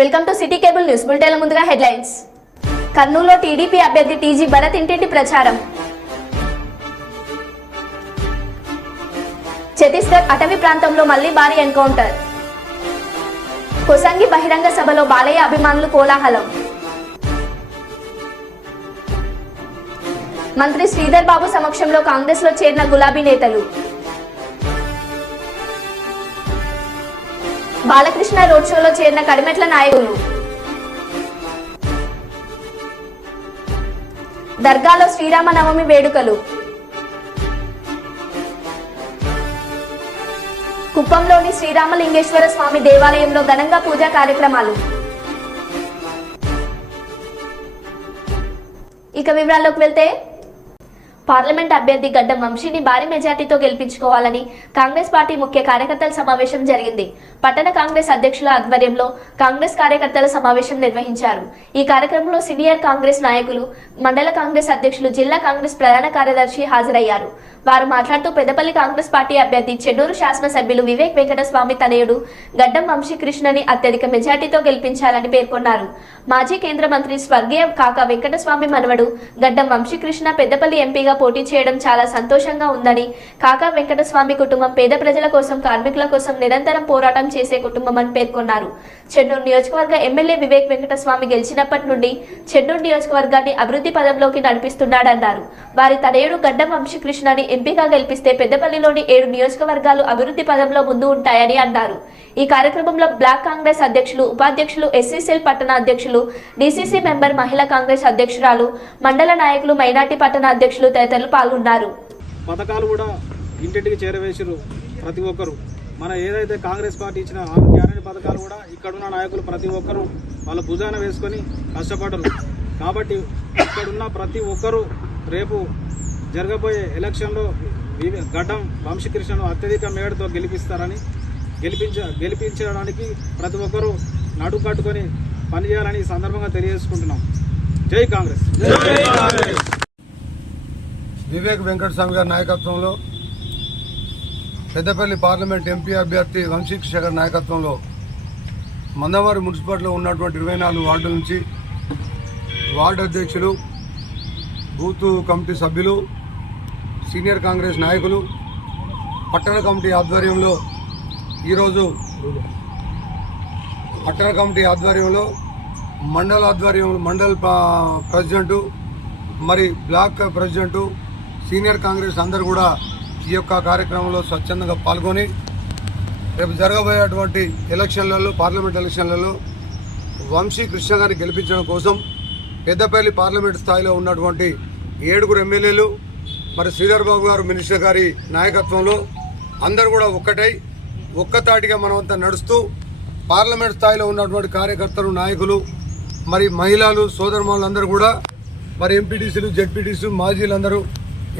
Welcome to city cable news bulletin. ముందుగా headlines. కర్నూలులో TDP అభ్యర్థి టీజీ భరత్ ఇంటింటి ప్రచారం. ఛత్తీస్గఢ్ అటవీ ప్రాంతంలో మళ్లీ భారీ ఎన్కౌంటర్. కొసంగి బహిరంగ సభలో బాలయ్య అభిమానులు కోలాహలం. మంత్రి శ్రీధర్ బాబు సమక్షంలో కాంగ్రెస్ లో చేరిన గులాబీ నేతలు. బాలకృష్ణ రోడ్ షోలో చేరిన కడిమెట్ల నాయకులు. దర్గాలో శ్రీరామనవమి వేడుకలు. కుప్పంలోని శ్రీరామలింగేశ్వర స్వామి దేవాలయంలో ఘనంగా పూజా కార్యక్రమాలు. ఇక వివరాల్లోకి వెళ్తే, పార్లమెంట్ అభ్యర్థి గడ్డం వంశీని భారీ మెజార్టీతో గెలిపించుకోవాలని కాంగ్రెస్ పార్టీ ముఖ్య కార్యకర్తల సమావేశం జరిగింది. పట్టణ కాంగ్రెస్ అధ్యక్షుల ఆధ్వర్యంలో కాంగ్రెస్ కార్యకర్తల సమావేశం నిర్వహించారు. ఈ కార్యక్రమంలో సీనియర్ కాంగ్రెస్ నాయకులు, మండల కాంగ్రెస్ అధ్యక్షులు, జిల్లా కాంగ్రెస్ ప్రధాన కార్యదర్శి హాజరయ్యారు. వారు మాట్లాడుతూ పెద్దపల్లి కాంగ్రెస్ పార్టీ అభ్యర్థి చెన్నూరు శాసనసభ్యులు వివేక్ వెంకటస్వామి తనయుడు గడ్డం వంశీకృష్ణని అత్యధిక మెజార్టీతో గెలిపించాలని పేర్కొన్నారు. మాజీ కేంద్ర మంత్రి స్వర్గీయ కాకా వెంకటస్వామి మనవడు గడ్డం వంశీకృష్ణ పెద్దపల్లి ఎంపీగా పోటీ చేయడం చాలా సంతోషంగా ఉందని, కాకా వెంకటస్వామి కుటుంబం పేద ప్రజల కోసం, కార్మికుల కోసం నిరంతరం పోరాటం చేసే కుటుంబం అని పేర్కొన్నారు. చెన్నూరు నియోజకవర్గ ఎమ్మెల్యే వివేక్ వెంకటస్వామి గెలిచినప్పటి నుండి చెన్నూరు నియోజకవర్గాన్ని అభివృద్ధి పదంలోకి నడిపిస్తున్నాడన్నారు. వారి తనయుడు గడ్డం వంశీకృష్ణని ఎంపీగా గెలిపిస్తే పెద్దపల్లిలోని 7 నియోజకవర్గాలు అభివృద్ధి పదంలో ముందు ఉంటాయని అన్నారు. ఈ కార్యక్రమంలో బ్లాక్ కాంగ్రెస్ అధ్యక్షులు, ఉపాధ్యక్షులు, ఎస్సీ సెల్ పట్టణ అధ్యక్షులు, డీసీసీ మెంబర్, మహిళా కాంగ్రెస్ అధ్యక్షురాలు, మండల నాయకులు, మైనార్టీ పట్టణ అధ్యక్షులు తదితరులు పాల్గొన్నారు. పథకాలు కూడా ఇంటింటికి చేరవేసారు. ప్రతి ఒక్కరు మన ఏదైతే కాంగ్రెస్ పార్టీ ఇచ్చిన 6 గ్యారెంటీ పథకాలు కూడా ఇక్కడున్న నాయకులు ప్రతి ఒక్కరు వాళ్ళ భుజాన వేసుకొని కష్టపడరు. కాబట్టి ఇక్కడున్న ప్రతి ఒక్కరూ రేపు జరగబోయే ఎలక్షన్లో గడ్డం వంశీకృష్ణను అత్యధిక మేడతో గెలిపించడానికి ప్రతి ఒక్కరూ నడుం కట్టుకొని పనిచేయాలని ఈ సందర్భంగా తెలియజేసుకుంటున్నాం. జై కాంగ్రెస్. వివేక్ వెంకటస్వామి గారి నాయకత్వంలో పెద్దపల్లి పార్లమెంట్ ఎంపీ అభ్యర్థి వంశీకృష్ణ గారి నాయకత్వంలో మందమరి మున్సిపాలిటీలో ఉన్నటువంటి 24 వార్డుల నుంచి వార్డు అధ్యక్షులు, బూత్ కమిటీ సభ్యులు, సీనియర్ కాంగ్రెస్ నాయకులు, పట్టణ కమిటీ ఆధ్వర్యంలో ఈరోజు పట్టణ కమిటీ ఆధ్వర్యంలో మండల ప్రెసిడెంటు, మరి బ్లాక్ ప్రెసిడెంటు, సీనియర్ కాంగ్రెస్ అందరూ కూడా ఈ యొక్క కార్యక్రమంలో స్వచ్ఛందంగా పాల్గొని రేపు జరగబోయేటువంటి ఎలక్షన్లలో, పార్లమెంట్ ఎలక్షన్లలో వంశీకృష్ణ గారిని గెలిపించడం కోసం పెద్దపల్లి పార్లమెంట్ స్థాయిలో ఉన్నటువంటి 7 ఎమ్మెల్యేలు, మరి శ్రీధర్ బాబు గారు మినిస్టర్ గారి నాయకత్వంలో అందరూ కూడా ఒక్కతాటిగా మనమంతా నడుస్తూ పార్లమెంట్ స్థాయిలో ఉన్నటువంటి కార్యకర్తలు, నాయకులు, మరి మహిళలు, సోదరుమణులందరూ కూడా, మరి ఎంపీటీసీలు, జెడ్పీటీసీలు, మాజీలందరూ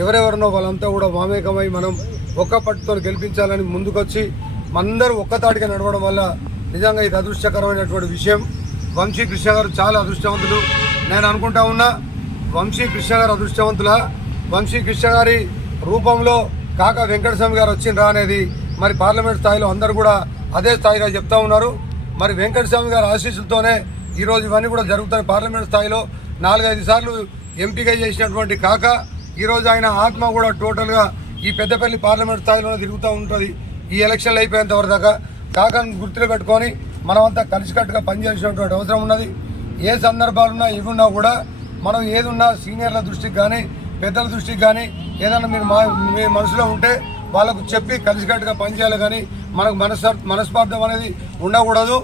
ఎవరెవరినో వాళ్ళంతా కూడా మామేకమై మనం ఒక్క పట్టుతో గెలిపించాలని ముందుకొచ్చి మనందరూ ఒక్కతాటిగా నడవడం వల్ల నిజంగా ఇది అదృష్టకరమైనటువంటి విషయం. వంశీకృష్ణ గారు చాలా అదృష్టవంతులు. నేను అనుకుంటా ఉన్నా వంశీకృష్ణ గారు అదృష్టవంతుల. వంశీకృష్ణ గారి రూపంలో కాకా వెంకటస్వామి గారు వచ్చిండ్రా అనేది మరి పార్లమెంట్ స్థాయిలో అందరూ కూడా అదే స్థాయిగా చెప్తా ఉన్నారు. మరి వెంకటస్వామి గారి ఆశీస్సులతోనే ఈరోజు ఇవన్నీ కూడా జరుగుతాయి. పార్లమెంట్ స్థాయిలో 4-5 సార్లు ఎంపీగా చేసినటువంటి కాకా ఈరోజు ఆయన ఆత్మ కూడా టోటల్గా ఈ పెద్దపల్లి పార్లమెంట్ స్థాయిలోనే తిరుగుతూ ఉంటుంది. ఈ ఎలక్షన్లు అయిపోయేంత వరకు దాకా కాకాను గుర్తులో పెట్టుకొని మనమంతా కలిసికట్టుగా పనిచేసినటువంటి అవసరం ఉన్నది. ఏ సందర్భాలున్నా ఇవున్నా కూడా మనం ఏదున్నా సీనియర్ల దృష్టికి కానీ, పెద్దల దృష్టికి కానీ ఏదన్నా మీ మనసులో ఉంటే వాళ్ళకు చెప్పి కలిసికట్టుగా పనిచేయాలి. కానీ మనకు మనస్పార్థం అనేది ఉండకూడదు.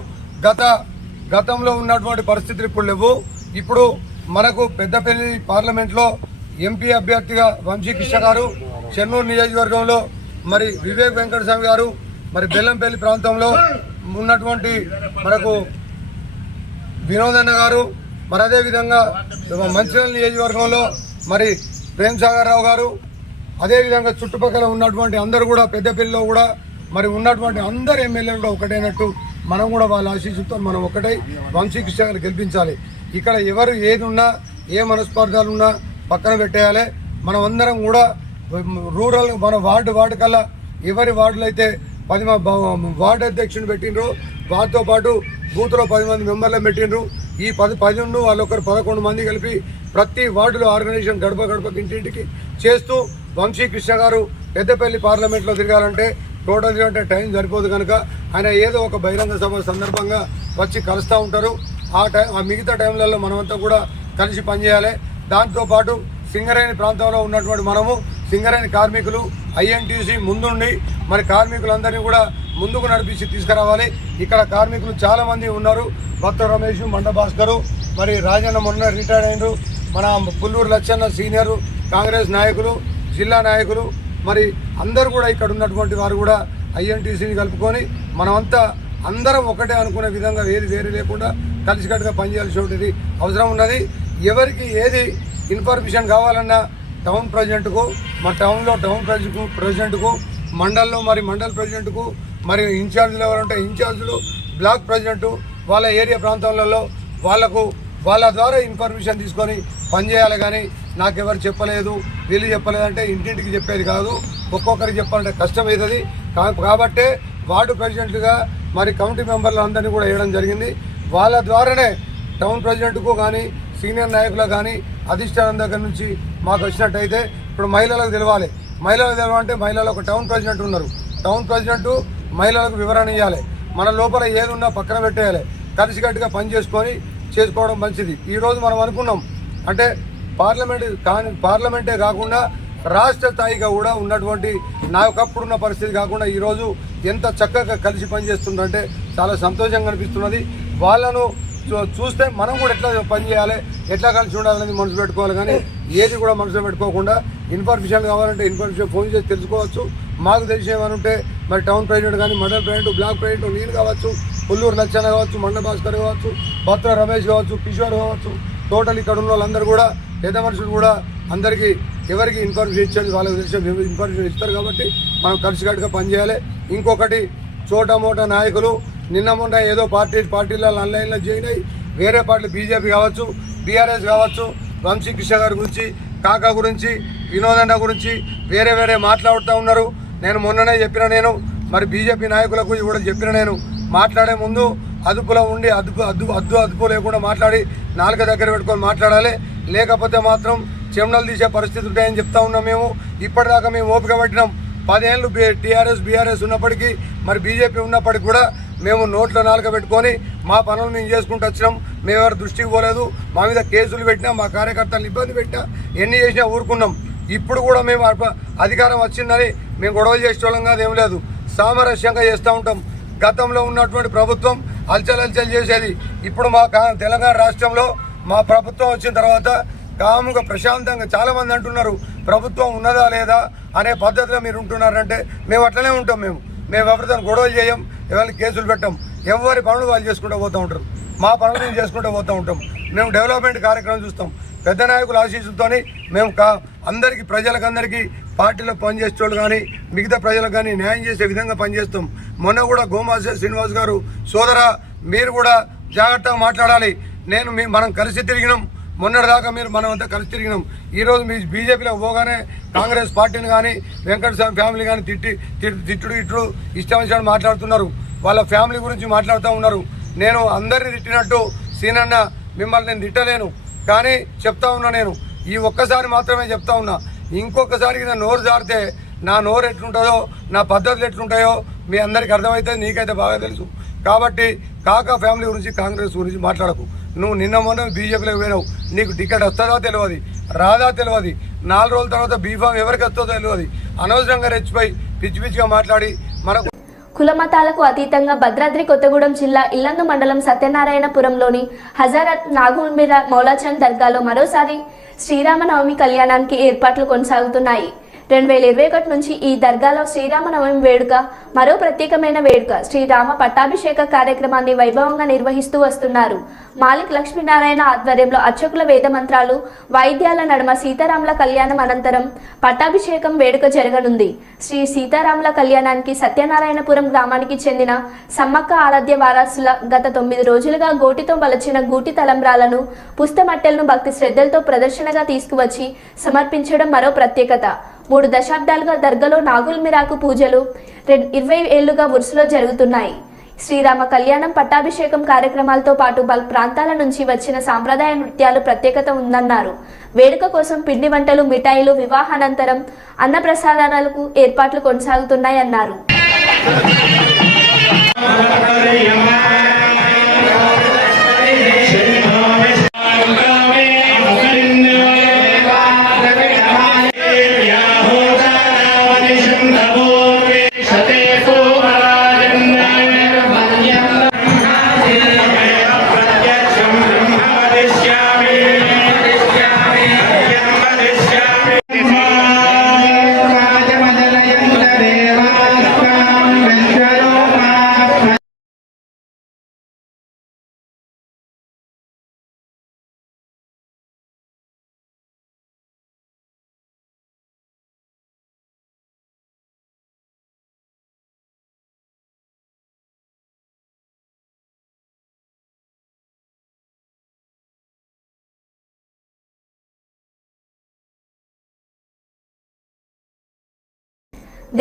గతంలో ఉన్నటువంటి పరిస్థితులు ఇప్పుడు లేవు. ఇప్పుడు మనకు పెద్దపల్లి పార్లమెంట్లో ఎంపీ అభ్యర్థిగా వంశీకృష్ణ గారు, చెన్నూరు నియోజకవర్గంలో మరి వివేక్ వెంకటస్వామి గారు, మరి బెల్లంపల్లి ప్రాంతంలో ఉన్నటువంటి మనకు వినోదన్న గారు, మరి అదేవిధంగా మంచిర్యాల నియోజకవర్గంలో మరి ప్రేమ్ సాగర్ రావు గారు, అదేవిధంగా చుట్టుపక్కల ఉన్నటువంటి అందరూ కూడా పెద్దపల్లిలో కూడా మరి ఉన్నటువంటి అందరు ఎమ్మెల్యేలు కూడా ఒకటైనట్టు మనం కూడా వాళ్ళ ఆశీస్సులతో మనం ఒకటై వంశీకృష్ణ గారిని గెలిపించాలి. ఇక్కడ ఎవరు ఏది ఉన్నా, ఏ మనస్పార్థాలు ఉన్నా పక్కన పెట్టేయాలి. మనం అందరం కూడా రూరల్ మన వార్డు కల్లా ఎవరి వార్డులు అయితే 10 వార్డు అధ్యక్షుని పెట్టినరో వారితో పాటు బూత్లో 10 మంది మెంబర్లను పెట్టిండ్రు. ఈ 10 వాళ్ళొకరు 11 మంది కలిపి ప్రతి వార్డులో ఆర్గనైజేషన్ గడప గడపకి ఇంటింటికి చేస్తూ వంశీ కృష్ణ గారు పెద్దపల్లి పార్లమెంట్లో తిరగాలంటే టోటల్ అంటే టైం సరిపోదు కనుక ఆయన ఏదో ఒక బహిరంగ సభ సందర్భంగా వచ్చి కలుస్తూ ఉంటారు. ఆ మిగతా టైంలలో మనమంతా కూడా కలిసి పనిచేయాలి. దాంతోపాటు సింగరేణి ప్రాంతంలో ఉన్నటువంటి మనము సింగరేణి కార్మికులు ఐఎన్టీసీ ముందుండి మరి కార్మికులందరినీ కూడా ముందుకు నడిపించి తీసుకురావాలి. ఇక్కడ కార్మికులు చాలామంది ఉన్నారు. భక్త రమేష్, మండ భాస్కరు, మరి రాజన్న మొన్న రిటైర్డ్ అయినరు, మన పుల్లూరు లచ్చన్న సీనియరు కాంగ్రెస్ నాయకులు, జిల్లా నాయకులు, మరి అందరూ కూడా ఇక్కడ ఉన్నటువంటి వారు కూడా ఐఎన్టీసీని కలుపుకొని మనమంతా అందరం ఒకటే అనుకునే విధంగా ఏది వేరే లేకుండా కలిసికట్టుగా పనిచేయాల్సి అవసరం ఉన్నది. ఎవరికి ఏది ఇన్ఫర్మేషన్ కావాలన్నా టౌన్ ప్రెసిడెంట్కు, మా టౌన్లో టౌన్ ప్రెసిడెంట్కు, మండల్లో మరి మండల్ ప్రెసిడెంట్కు, మరి ఇన్ఛార్జీలు ఎవరంటే ఇన్ఛార్జీలు, బ్లాక్ ప్రెసిడెంట్ వాళ్ళ ఏరియా ప్రాంతాలలో వాళ్ళ ద్వారా ఇన్ఫర్మేషన్ తీసుకొని పనిచేయాలి. కానీ నాకెవరు చెప్పలేదు, వీళ్ళు చెప్పలేదంటే ఇంటింటికి చెప్పేది కాదు. ఒక్కొక్కరికి చెప్పాలంటే కష్టమవుతుంది. కాబట్టే వార్డు ప్రెసిడెంట్గా మరి కమిటీ మెంబర్లు అందరినీ కూడా వేయడం జరిగింది. వాళ్ళ ద్వారానే టౌన్ ప్రెసిడెంట్కు కానీ సీనియర్ నాయకులకు కానీ అధిష్టానం దగ్గర నుంచి మాకు వచ్చినట్టయితే ఇప్పుడు మహిళలకు తెలవాలి. మహిళలకు తెలవాలంటే మహిళలు ఒక టౌన్ ప్రెసిడెంట్ ఉన్నారు. టౌన్ ప్రెసిడెంట్ మహిళలకు వివరణ ఇవ్వాలి. మన లోపల ఏది ఉన్నా పక్కన పెట్టేయాలి. కలిసికట్టుగా పని చేసుకోవడం మంచిది. ఈరోజు మనం అనుకున్నాం అంటే పార్లమెంటే కాకుండా రాష్ట్ర స్థాయిగా కూడా ఉన్నటువంటి నా ఒకప్పుడున్న పరిస్థితి కాకుండా ఈరోజు ఎంత చక్కగా కలిసి పనిచేస్తుందంటే చాలా సంతోషంగా అనిపిస్తున్నది. వాళ్ళను చూస్తే మనం కూడా ఎట్లా పనిచేయాలి, ఎట్లా కలిసి ఉండాలనేది మనసు పెట్టుకోవాలి. కానీ ఏది కూడా మనసులో పెట్టుకోకుండా ఇన్ఫర్మేషన్ కావాలంటే ఇన్ఫర్మేషన్ ఫోన్ చేసి తెలుసుకోవచ్చు. మాకు తెలిసేమనుంటే మరి టౌన్ ప్రెసిడెంట్ కానీ మండల్ ప్రెసిడెంట్, బ్లాక్ ప్రెసిడెంట్ నేను కావచ్చు, పుల్లూరు లచ్చన్న కావచ్చు, మండ భాస్కర్ కావచ్చు, భద్ర రమేష్ కావచ్చు, కిషోర్ కావచ్చు, టోటల్ ఇక్కడ ఉన్న వాళ్ళందరూ కూడా పెద్ద మనుషులు కూడా అందరికీ ఎవరికి ఇన్ఫర్మేషన్ ఇచ్చేది వాళ్ళకి తెలిసే ఇన్ఫర్మేషన్ ఇస్తారు. కాబట్టి మనం కలిసికట్టుగా పనిచేయాలి. ఇంకొకటి చోటమోటా నాయకులు నిన్న మొన్న ఏదో పార్టీలలో ఆన్లైన్లో జాయిన్ అయ్యి వేరే పార్టీలు బీజేపీ కావచ్చు, బీఆర్ఎస్ కావచ్చు, వంశీ కృష్ణ గారి గురించి, కాకా గురించి, వినోదన్న గురించి వేరే మాట్లాడుతూ ఉన్నారు. నేను మొన్ననే చెప్పిన, నేను మరి బీజేపీ నాయకులకు కూడా చెప్పిన, నేను మాట్లాడే ముందు అదుపులో ఉండి అదుపు లేకుండా మాట్లాడి నాలుక దగ్గర పెట్టుకొని మాట్లాడాలి. లేకపోతే మాత్రం చెమటలు తీసే పరిస్థితి ఉంటాయని చెప్తా ఉన్నాం. మేము ఇప్పటిదాకా మేము ఓపిక పట్టినాం. 10 ఏళ్ళు బీఆర్ఎస్ ఉన్నప్పటికీ మరి బీజేపీ ఉన్నప్పటికీ కూడా మేము నోట్లో నాలుక పెట్టుకొని మా పనులు మేము చేసుకుంటూ వచ్చినాం. మేము ఎవరు దృష్టికి పోలేదు. మా మీద కేసులు పెట్టినా, మా కార్యకర్తలను ఇబ్బంది పెట్టినా, ఎన్ని చేసినా ఊరుకున్నాం. ఇప్పుడు కూడా మేము అధికారం వచ్చిందని మేము గొడవలు చేసేవాళ్ళం కాదు, ఏం లేదు. సామరస్యంగా చేస్తూ ఉంటాం. గతంలో ఉన్నటువంటి ప్రభుత్వం హల్చల్ చేసేది. ఇప్పుడు మా తెలంగాణ రాష్ట్రంలో మా ప్రభుత్వం వచ్చిన తర్వాత కాముగా ప్రశాంతంగా చాలామంది అంటున్నారు ప్రభుత్వం ఉన్నదా లేదా అనే పద్ధతిలో మీరు ఉంటున్నారంటే మేము అట్లనే ఉంటాం. మేము ఎవరితో గొడవలు చేయం, ఎవరికి కేసులు పెట్టాం. ఎవరి పనులు వాళ్ళు చేసుకుంటూ పోతూ ఉంటారు. మా పనులు మేము చేసుకుంటూ పోతూ ఉంటాం. మేము డెవలప్మెంట్ కార్యక్రమం చూస్తాం. పెద్ద నాయకుల ఆశీస్సులతో మేము అందరికీ ప్రజలకందరికీ పార్టీలో పనిచేసేవాళ్ళు కానీ మిగతా ప్రజలకు కానీ న్యాయం చేసే విధంగా పనిచేస్తాం. మొన్న కూడా గోమాసే శ్రీనివాస్ గారు సోదరా మీరు కూడా జాగ్రత్తగా మాట్లాడాలి. మనం కలిసి తిరిగినాం. మొన్నటిదాకా మనం అంతా కలిసి తిరిగినాం. ఈరోజు మీ బీజేపీలో పోగానే కాంగ్రెస్ పార్టీని కానీ వెంకటస్వామి ఫ్యామిలీ కానీ తిట్టుడు ఇష్టం మాట్లాడుతున్నారు. వాళ్ళ ఫ్యామిలీ గురించి మాట్లాడుతూ ఉన్నారు. నేను అందరినీ తిట్టినట్టు సీనన్న మిమ్మల్ని నేను తిట్టలేను, కానీ చెప్తా ఉన్నా. నేను ఈ ఒక్కసారి మాత్రమే చెప్తా ఉన్నా. ఇంకొకసారికి నా నోరు జారితే నా నోరు ఎట్లుంటుందో, నా పద్ధతులు ఎట్లుంటాయో మీ అందరికీ అర్థమవుతుంది. నీకైతే బాగా తెలుసు. కాబట్టి కాకా ఫ్యామిలీ గురించి కాంగ్రెస్ గురించి మాట్లాడకు. నువ్వు నిన్న మొన్న బీజేపీలోకి పోయినావు. నీకు టికెట్ వస్తుందో తెలియదు, రాదా తెలియదు. 4 రోజుల తర్వాత బీఫామ్ ఎవరికి వస్తుందో తెలియదు. అనవసరంగా రెచ్చిపోయి పిచ్చిగా మాట్లాడి మనకు కులమతాలకు అతీతంగా భద్రాద్రి కొత్తగూడెం జిల్లా ఇల్లందు మండలం సత్యనారాయణపురంలోని హజరత్ నాగుల్మిరా మౌలాచంద్ దర్గాలో మరోసారి శ్రీరామనవమి కళ్యాణానికి ఏర్పాట్లు కొనసాగుతున్నాయి. 2021 నుంచి ఈ దర్గాలో శ్రీరామనవమి వేడుక మరో ప్రత్యేకమైన వేడుక శ్రీరామ పట్టాభిషేక కార్యక్రమాన్ని వైభవంగా నిర్వహిస్తూ వస్తున్నారు. మాలిక్ లక్ష్మీనారాయణ ఆధ్వర్యంలో అర్చకుల వేద మంత్రాలు వాయిద్యాల నడుమ సీతారాముల కళ్యాణం అనంతరం పట్టాభిషేకం వేడుక జరగనుంది. శ్రీ సీతారాముల కళ్యాణానికి సత్యనారాయణపురం గ్రామానికి చెందిన సమ్మక్క ఆరాధ్య వారసుల గత 9 రోజులుగా గోటితో మలచిన గూటి తలంబ్రాలను పుస్తమట్టెలను భక్తి శ్రద్ధలతో ప్రదర్శనగా తీసుకువచ్చి సమర్పించడం మరో ప్రత్యేకత. 3 దశాబ్దాలుగా దర్గాలో నాగుల్మిరాకు పూజలు 20 ఏళ్లుగా ఉరుసులో జరుగుతున్నాయి. శ్రీరామ కళ్యాణం, పట్టాభిషేకం కార్యక్రమాలతో పాటు పలు ప్రాంతాల నుంచి వచ్చిన సాంప్రదాయ నృత్యాలు ప్రత్యేకత ఉందన్నారు. వేడుక కోసం పిండి వంటలు, మిఠాయిలు, వివాహానంతరం అన్నప్రసాదాలకు ఏర్పాట్లు కొనసాగుతున్నాయన్నారు.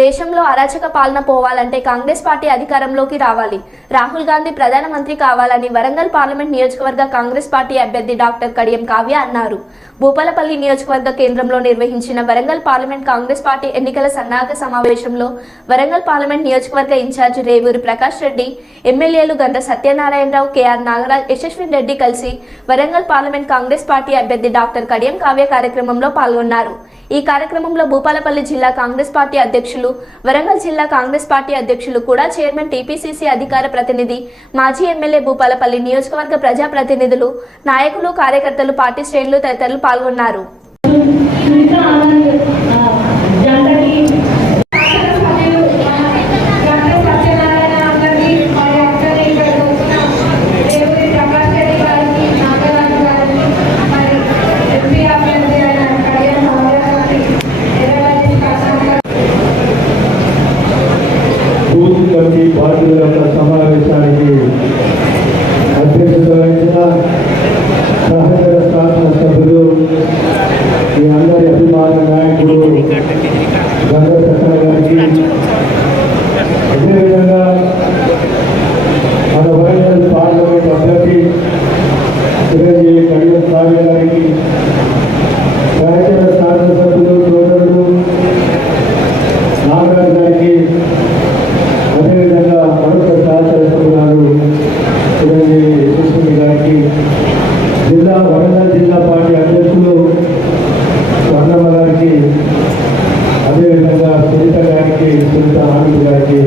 దేశంలో అరాచక పాలన పోవాలంటే కాంగ్రెస్ పార్టీ అధికారంలోకి రావాలి. రాహుల్ గాంధీ ప్రధానమంత్రి కావాలని వరంగల్ పార్లమెంట్ నియోజకవర్గ కాంగ్రెస్ పార్టీ అభ్యర్థి డాక్టర్ కడియం కావ్య అన్నారు. భూపాలపల్లి నియోజకవర్గ కేంద్రంలో నిర్వహించిన వరంగల్ పార్లమెంట్ కాంగ్రెస్ పార్టీ ఎన్నికల సన్నాహక సమావేశంలో వరంగల్ పార్లమెంట్ నియోజకవర్గ ఇన్ఛార్జ్ రేవూరి ప్రకాష్ రెడ్డి, ఎమ్మెల్యేలు గంట సత్యనారాయణరావు, కేఆర్ నాగరాజ్, యశస్విన్ రెడ్డి కలిసి వరంగల్ పార్లమెంట్ కాంగ్రెస్ పార్టీ అభ్యర్థి డాక్టర్ కడియం కావ్య కార్యక్రమంలో పాల్గొన్నారు. ఈ కార్యక్రమంలో భూపాలపల్లి జిల్లా కాంగ్రెస్ పార్టీ అధ్యక్షులు, వరంగల్ జిల్లా కాంగ్రెస్ పార్టీ అధ్యక్షులు కూడా చైర్మన్, టీపీసీసీ అధికార ప్రతినిధి, మాజీ ఎమ్మెల్యే, భూపాలపల్లి నియోజకవర్గ ప్రజాప్రతినిధులు, నాయకులు, కార్యకర్తలు, పార్టీ శ్రేణులు తదితరులు పాల్గొన్నారు. పార్టీల యొక్క సమావేశానికి అధ్యక్షత వహించిన సహచర శాసన సభ్యులు, మీ అందరి అభిమాన నాయకుడు గంగ సత్యనారాయణ గారికి, అదేవిధంగా మన వరంగల్ పార్లమెంట్ అభ్యర్థి చిరంజీవి కడియం కావ్య గారికి, సహచర శాసన సభ్యులు సోదరుడు నాగరాజు గారికి, అదేవిధంగా మరొక శాసనసభ్యురాలు చిరంజీవి యశస్విని గారికి, వరంగల్ జిల్లా పార్టీ అధ్యక్షులు స్వర్ణమ్మ గారికి, అదేవిధంగా సునీత గారికి, సునీత ఆనంద్ గారికి,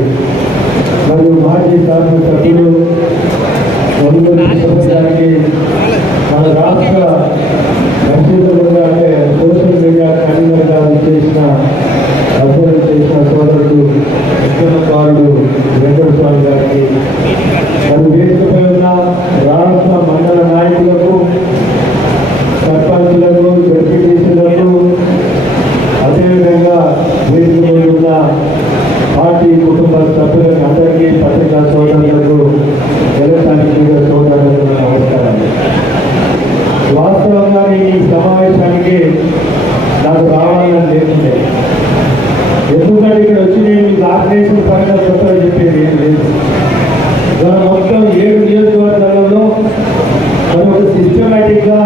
మరియు మాజీ శాసనసభ్యులు గారికి, మన రాష్ట్ర రచయితలుగా అంటే సోషల్ మీడియా కన్వీనర్గా చేసిన అభ్యర్థన చేసిన సోదరుడు ఉద్యమకారుడు వెంకటస్వామి గారికి, మరి వేదికపై ఉన్న రాష్ట్ర మండల నాయకులకు, సర్పంచులకు, డిప్యూటీసీలకు, అదేవిధంగా వేదికపై ఉన్న పార్టీ కుటుంబ సభ్యులకు అందరికీ, పత్రికా సోదరులకు, ఎలక్ట్రానిక్ మీడియా సోదరులకు నమస్కారాలు. వాస్తవంగా ఈ సమావేశానికి నాకు రావాలని లేకుండే, ఎందుకంటే ఇక్కడ వచ్చి నేను ఆర్గనైజేషన్ పరంగా కొత్తగా చెప్పేది ఏం లేదు. మన మొత్తం 7 నియోజకవర్గాలలో మనం ఒక సిస్టమేటిక్గా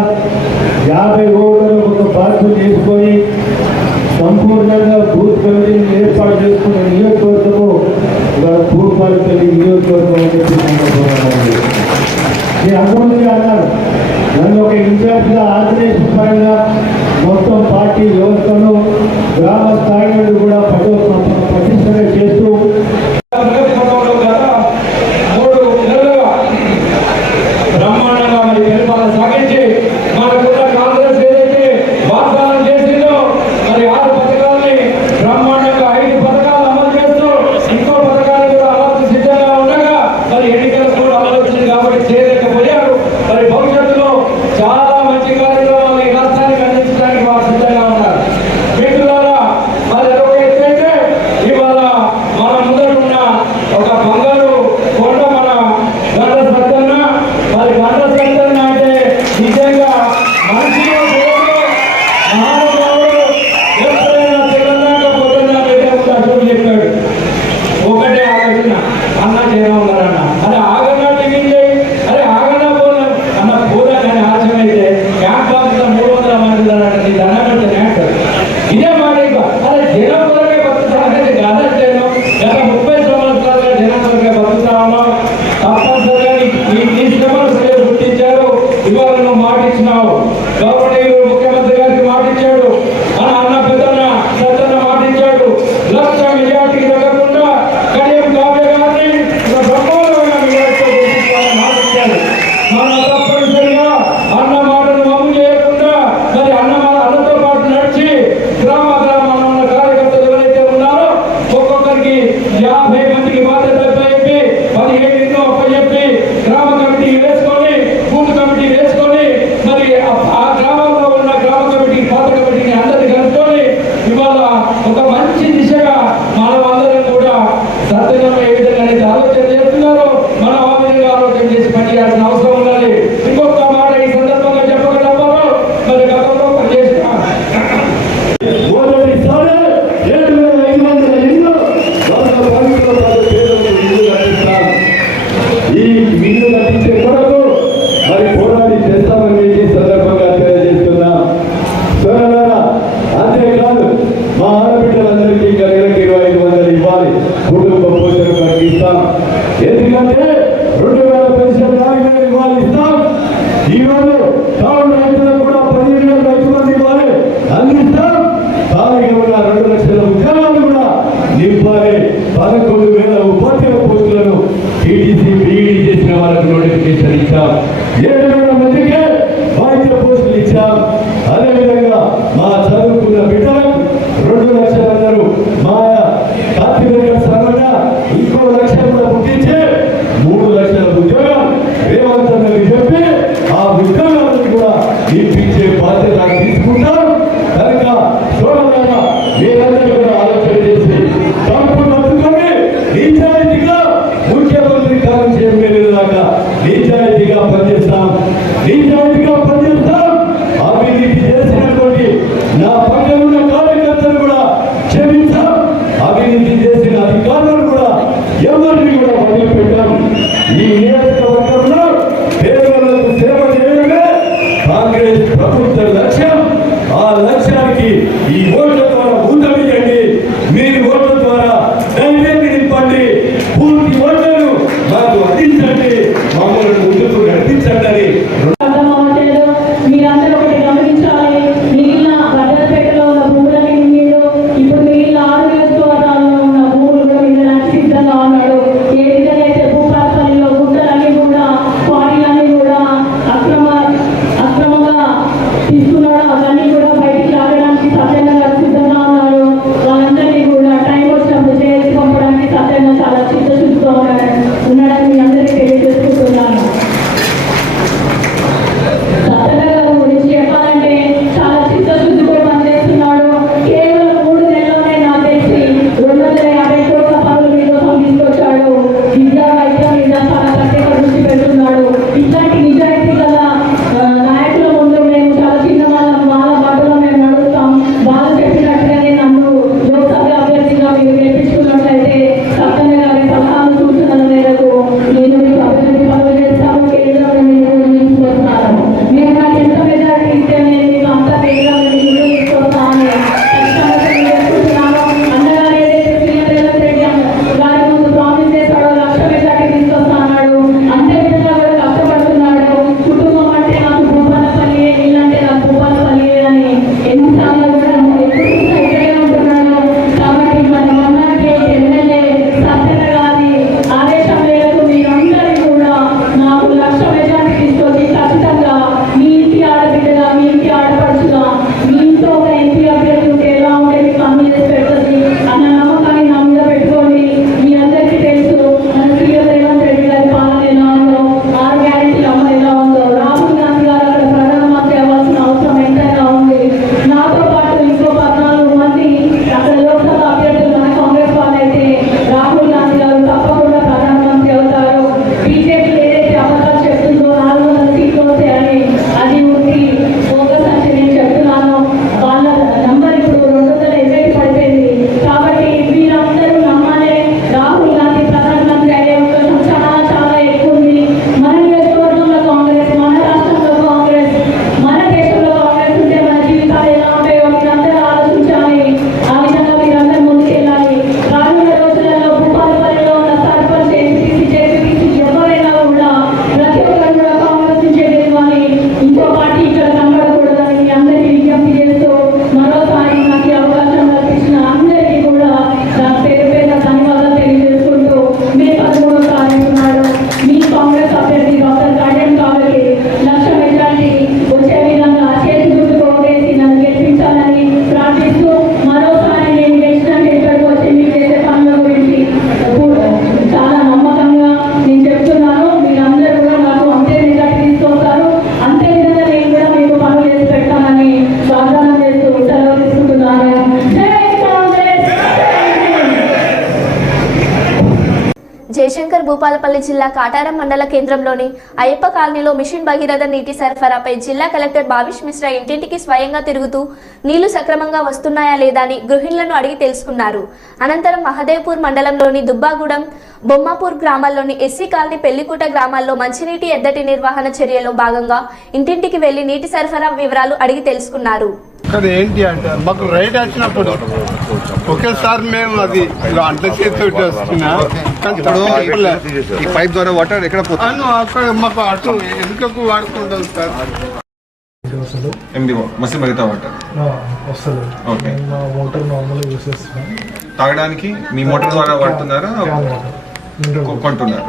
50 ఓట్లను ఒక బాధ్యత చేసుకొని సంపూర్ణంగా బూత్ కమిటీని ఏర్పాటు చేసుకునే నియోజకవర్గము ఇవాళ భూపాలపల్లి నియోజకవర్గం అని చెప్పి నేను అందరూ అన్నారు. నన్ను ఒక ఇన్ఛార్జ్గా ఆర్గనైజేషన్ పరంగా మొత్తం పార్టీ వ్యవస్థను గ్రామ స్థాయి నుండి కూడా పటిష్టంగా చేస్తూ బ్రహ్మాండంగా మరి పరిపాలన సాగించి మనకున్న కాంగ్రెస్ ఏదైతే వాగ్దానం చేసిందో మరి 6 పథకాలని బ్రహ్మాండంగా 5 పథకాలు అమలు చేస్తూ ఇంకో పథకాలు కూడా అమలు సిద్ధంగా ఉండగా మరి ఎన్నికలు కూడా అమలు వచ్చింది కాబట్టి చేయలేకపోయారు. మరి భవిష్యత్తులో చాలా మంచి కార్యక్రమాలు ఈ రాష్ట్రానికి అందించడానికి వారు సిద్ధంగా ఉన్నారు. మిత్రులారా, మరి ఒక ఎత్తైతే 7,000 మందికి వైద్య పోస్టులు ఇచ్చాం. అదేవిధంగా మా చదువుకున్న బిడ్డలకు 2 లక్షలు మా కార్తీక సరళ ఇంకో 1 లక్ష కూడా పుట్టించి 3 లక్షల ఉద్యోగం రేవంత్ అన్నకి చెప్పి ఆ ఉద్యోగాలను కూడా ఇప్పించే బాధ్యత తీసుకుంటాం. కనుక చూడాల మీరందరూ కూడా ఆలోచన చేసి తప్పు పట్టుకొని నిజాయితీగా ముఖ్యమంత్రి కార్యం చేయలేదాకా నిజాయితీగా పనిచేస్తాం. అవినీతి చేసినటువంటి నా పక్కన ఉన్న కార్యకర్తలు కూడా క్షమించాం. అవినీతి చేసిన అధికారులను కూడా ఎవరిని కూడా వదిలిపెట్టాం. ఈ నియోజకవర్గంలో పేదలకు సేవ చేయడమే కాంగ్రెస్ ప్రభుత్వ లక్ష్యం. ఆ లక్ష్యానికి ఈ ఓట్ల ద్వారా ఊతమియండి. మీరు ఓట్ల ద్వారా ధైర్యాన్ని నింపండి. పూర్తి ఓట్లను మాకు అందించండి. మమ్మల్ని ముందుకు నడిపించండి. మీరందరూ ఒకటి గమనించాలి. మిగిలిన భద్రపేటలో ఉన్న భూములని మీరు ఇప్పుడు మిగిలిన 6 నియోజకవర్గాల్లో ఉన్న భూములు కూడా మిగలడానికి సిద్ధంగా ఉన్నాడు. ఏ విధంగా అయితే భూపాలపల్లిలో గుంటలన్నీ కూడా క్వారీలన్నీ కూడా అక్రమంగా తీసుకున్నాడో అవన్నీ కూడా బయటికి లాగడానికి సత్యంగా సిద్ధంగా ఉన్నారు. వాళ్ళందరినీ కూడా టైం వచ్చినప్పుడు చేసి పంపడానికి సత్యంగా చాలా చిత్తశుద్ధితో ఉన్నాడని మీ అందరికీ తెలియజేసుకుంటున్నాను. సత్యన్న గారి గురించి చెప్పాలంటే చాలా చిత్తశుద్ధితో పనిచేస్తున్నాడు. కేవలం 3 నెలల్లోనే నాకు తెలిసి 250 కోట్ల పనులు మీకోసం తీసుకొచ్చాడు. విద్యా వైద్యం మీద చాలా ప్రత్యేక దృష్టి పెడుతున్నాడు. ఇట్లాంటి నిజాయితీ గల నాయకుల ముందు మేము చాలా చిన్న వాళ్ళ బట్టలో మేము నడుస్తాం. వాళ్ళు చెప్పినట్టుగానే నన్ను లోక్సభ అభ్యర్థిగా మీరు గెలిపించుకున్నట్లయితే సత్యన్న గారి సలహాలు సూచనల మేరకు నేను మీకు అభివృద్ధి పనులు చేస్తాను. కేంద్రంలో మీరు తీసుకొస్తున్నాను. మీరు నాకు ఎంత మెజారిటీ ఇస్తే నేను మీకు అంత వేగంగా మీరు తీసుకొస్తాను చేసుకుంటున్నాను. అన్నగారు ఏదైతే సీఎం రేవంత్ రెడ్డి గారి ముందు ప్రామిస్ చేశాడో 1 లక్ష మెజారిటీ తీసుకొస్తాడు. అంతే విధంగా కూడా కష్టపడుతున్నాడు. కుటుంబం అంటే నాకు భూపాలపల్లి, ఇల్లంటే నాకు భూపాలపల్లి అని ఎన్నిసార్లు కూడా ఇక్కడే ఉంటున్నాడు. కాబట్టి మన మొన్నటి ఎమ్మెల్యే సత్యన్న గారి ఆదేశం మేరకు మీరందరూ కూడా నాకు 1 లక్ష మెజారిటీ తీసుకొచ్చి ఖచ్చితంగా మీ ఇంటి ఆడబిడ్డగా, మీ ఇంటి ఆడపడుచుగా, మీ ఇంట్లో ఒక ఎంపీ అభ్యర్థి ఉంటే ఎలా ఉంటే మీకు అమలు చేసి పెడుతుంది అన్న నమ్మకాన్ని నా మీద పెట్టుకోండి. మీ అందరికీ తెలుసు మన సీఎం రేవంత్ రెడ్డి గారి పాలన ఎలా ఉందో, 6 గ్యారెంటీల అమలు ఎలా ఉందో, రాహుల్ గాంధీ గారు అక్కడ ప్రధానమంత్రి అవ్వాల్సిన అవసరం ఎంతైనా ఉంది. నాతో పాటు ఇంకో 14 మంది అక్కడ లోక్సభ అభ్యర్థులు మన కాంగ్రెస్ వాళ్ళైతే రాహుల్ గాంధీ గారు తప్పకుండా ప్రధానమంత్రి అవుతారు. బీజేపీ ఏదైతే అబద్ధాలు చెప్తుందో 400 సీట్లు వస్తాయని అది ఉంది ఫోకస్ అంటే నేను చెప్తున్నాను. వాళ్ళ నంబర్ ఇప్పుడు 280 పడిపోయింది. కాబట్టి మీరందరూ నమ్మాలి. రాహుల్ గాంధీ ప్రధానమంత్రి అయ్యే అవకాశం చాలా చాలా ఎక్కువ ఉంది. మన నియోజకవర్గంలో కాంగ్రెస్, మన రాష్ట్రంలో కాంగ్రెస్, మన దేశంలో కాంగ్రెస్ ఉంటే మన జీవితాలు ఎలా ఉంటాయో మీరందరూ ఆలోచించాలి. ఆ విధంగా మీరందరూ ముందుకెళ్ళాలి. రానున్న రోజులలో భూపాలపల్లిలో ఉన్న సర్పంచ్, ఎంపీటీసీ, జెడ్పీటీసీ ఎవరైనా కూడా ప్రతి ఒక్కరు కూడా కాంగ్రెస్ నుంచే గెలవాలి. ఇంకో పార్టీ ఇక్కడ కనబడకూడదని మీ అందరికీ విజ్ఞప్తి చేస్తూ మరోసారి నాకు ఈ అవకాశం కల్పించిన అందరికీ కూడా నా పేరు పేరున ధన్యవాదాలు తెలియజేసుకుంటూ మే 13వ తారీఖు నాడు మీ కాంగ్రెస్ అభ్యర్థి డాక్టర్ కళ్యాణ్ కావలికి 1 లక్ష మెజారిటీ వచ్చే విధంగా చేతి గుర్తుకు ఓటేసి నన్ను గెలిపించాలని ప్రార్థిస్తూ మరోసారి నేను గెలిచినట్టు ఇక్కడికి వచ్చి మీరు చేసే పనుల గురించి చాలా నమ్మకంగా నేను చెప్తున్నాను. మీరందరూ కూడా నాకు అంతే మెజారిటీ తీసుకొస్తారు. అంతే విధంగా నేను కూడా మీకు పనులు చేసి పెట్టాలని వాగ్దానం చేస్తూ సెలవు తీసుకుంటున్నాను. జై కాంగ్రెస్. జయశంకర్ భూపాలపల్లి జిల్లా కాటారం మండల కేంద్రంలోని అయ్యప్ప కాలనీలో మిషన్ భగీరథ నీటి సరఫరాపై జిల్లా కలెక్టర్ భావిష్ మిశ్రా ఇంటింటికి స్వయంగా తిరుగుతూ నీళ్లు సక్రమంగా వస్తున్నాయా లేదా అని గృహిణులను అడిగి తెలుసుకున్నారు. అనంతరం మహదేవ్పూర్ మండలంలోని దుబ్బాగూడెం, బొమ్మాపూర్ గ్రామాల్లోని ఎస్సీ కాలనీ, పెళ్లికోట గ్రామాల్లో మంచినీటి ఎద్దటి నిర్వహణ చర్యలో భాగంగా ఇంటింటికి వెళ్లి నీటి సరఫరా వివరాలు అడిగి తెలుసుకున్నారు. ఇక్కడ ఏంటి అంటే మాకు రైట్ వచ్చినప్పుడు ఒకేసారి మేము అది అంత చేతి వస్తున్నా ఈ పైప్ ద్వారా వాటర్ ఎక్కడ పోతుంది? అక్కడ మాకు అటు ఎందుకు వాడుకుంటాం సార్. మసి మిగతా వాటర్ వస్తుంది. ఓకే. మా మోటార్ నార్మల్గా యూస్ చేస్తున్నాం. తాగడానికి మీ మోటార్ ద్వారా వాడుతున్నారా కొంటున్నారు?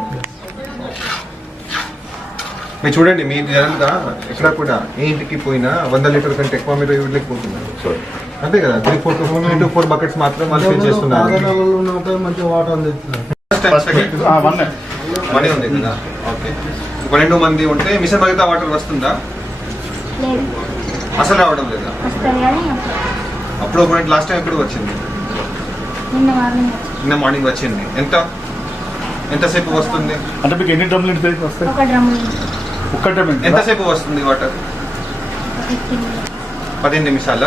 మీరు చూడండి, మీరు జనరల్గా ఎక్కడ కూడా ఏ ఇంటికి పోయినా 100 లీటర్ కంటే ఎక్కువ మీరు ఇవ్వలేకపోతున్నారు. అంతే కదా, 3 to 4 బకెట్స్ మాత్రం వాళ్ళు ఫిల్ చేస్తున్నారు. మంచి వాటర్ అందిస్తున్నారు. మనీ ఉంది కదా, ఓకే. 2 మంది ఉంటే మిషన్ భగీరథ వాటర్ వస్తుందా? అసలు రావడం లేదా? అప్పుడు లాస్ట్ టైం ఎప్పుడు వచ్చింది? నిన్న మార్నింగ్ వచ్చింది. ఎంతసేపు వస్తుంది? అంటే మీకు ఎన్ని డ్రమ్లు వస్తాయి? ఒక్క డ్రమ్. ఎంతసేపు వస్తుంది వాటర్? 15 నిమిషాల.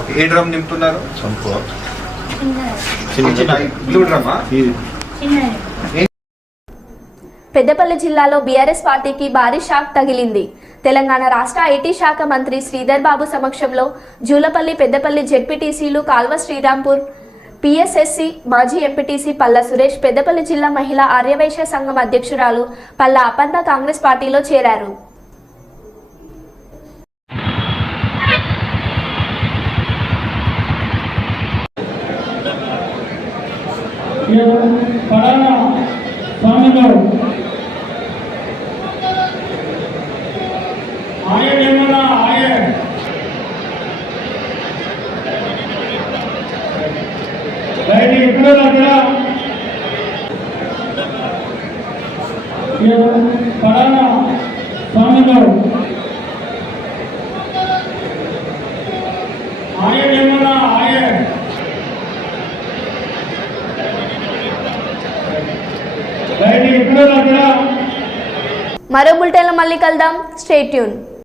ఓకే, ఏ డ్రమ్ నింపుతున్నారు? బ్లూ డ్రమ్మా? పెద్దపల్లి జిల్లాలో బీఆర్ఎస్ పార్టీకి భారీ షాక్ తగిలింది. తెలంగాణ రాష్ట్ర ఐటీ శాఖ మంత్రి శ్రీధర్ బాబు సమక్షంలో జూలపల్లి, పెద్దపల్లి జెడ్పీటీసీలు కాల్వ శ్రీరాంపూర్, పిఎస్ఎస్సి మాజీ ఎంపీటీసీ పల్లా సురేష్, పెద్దపల్లి జిల్లా మహిళా ఆర్యవైశ్య సంఘం అధ్యక్షురాలు పల్లా అపర్ణ కాంగ్రెస్ పార్టీలో చేరారు. మరో బులెటిన్లో మళ్ళీ కలుద్దాం. Stay tune.